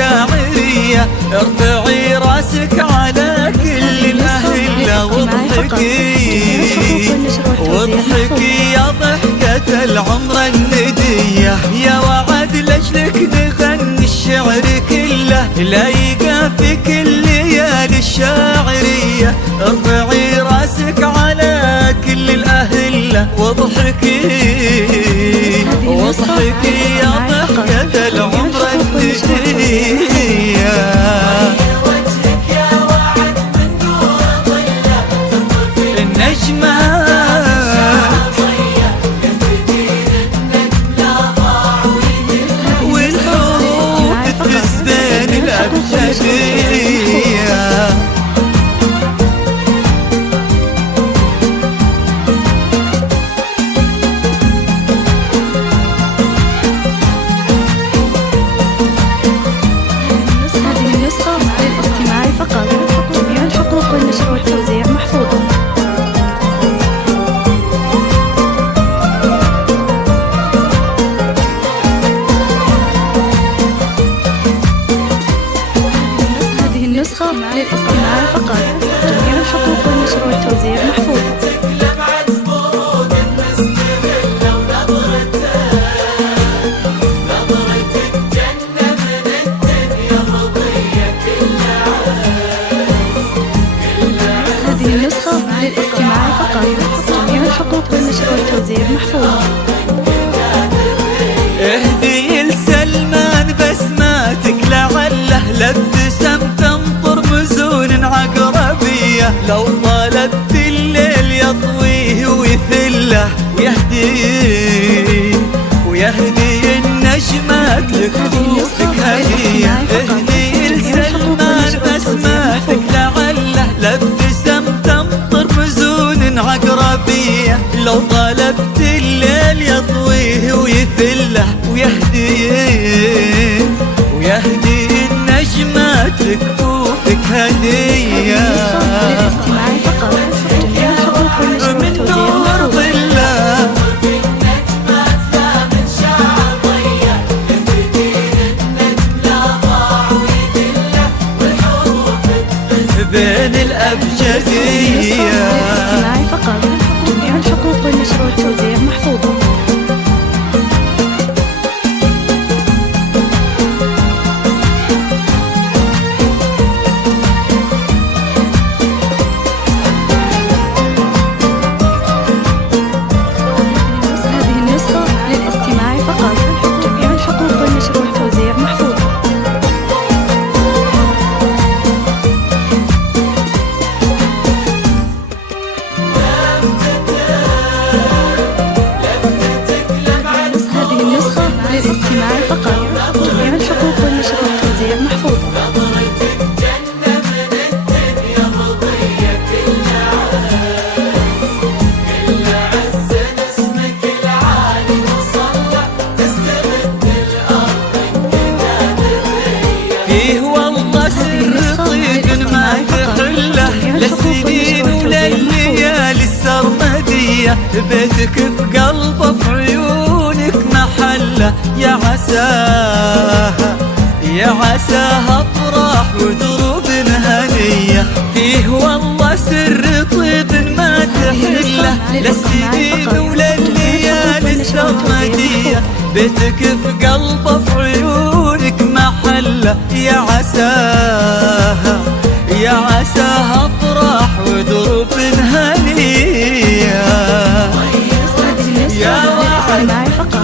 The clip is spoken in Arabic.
الشاعرية، ارفعي راسك على كل الأهلة واضحكي واضحكي يا ضحكة العمر الندية، يا وعد لجلك نغني الشعر كله لايقة في كل ليالي الشاعرية، ارفعي راسك على كل الأهلة واضحكي واضحكي يا ضحكة العمر الندية. وجهك يا وعد من نور ظله النجمات والحروف تدس بين الأبجدية. نسخة للاستماع فقط، جميع الحقوق والنشر والتوزيع محفوظة. هذه النسخة للاستماع فقط، جميع الحقوق والنشر والتوزيع محفوظة. اهدي لسلمان بسماتك لعله لابتسم تنطر مزون عقربية، لو طالت الليل يطويه ويثله ويهدي النجمات لكفوفك هدية. اهدي لسلمان بسماتك لعله لابتسم تنطر مزون عقربية، لو طالت الليل يطويه ويثله ويهدي النجمات لكفوفك هدية. للاستماع فقط، جميع الحقوق والنشر والتوزيع محفوظة. بين الأبجدية. للاستماع فقط، جميع الحقوق والنشر والتوزيع محفوظة. هذه النسخة للاستماع فقط، جميع الحقوق والنشر والتوزيع محفوظة. للاستماع فقط، جميع الحقوق والنشر والتوزيع محفوظة. فيه والله سر طيب ما تحله للسنين ولليالي السرمدية، بيتك بقلبه في عيونك محله، يا عساها افراح ودروب هنية. فيه والله سر طيب ما تحله للسنين ولليالي السرمدية، بيتك في قلبه في عيونك محله، يا عساها افراح ودروب هنية. هذه النسخة للاستماع فقط،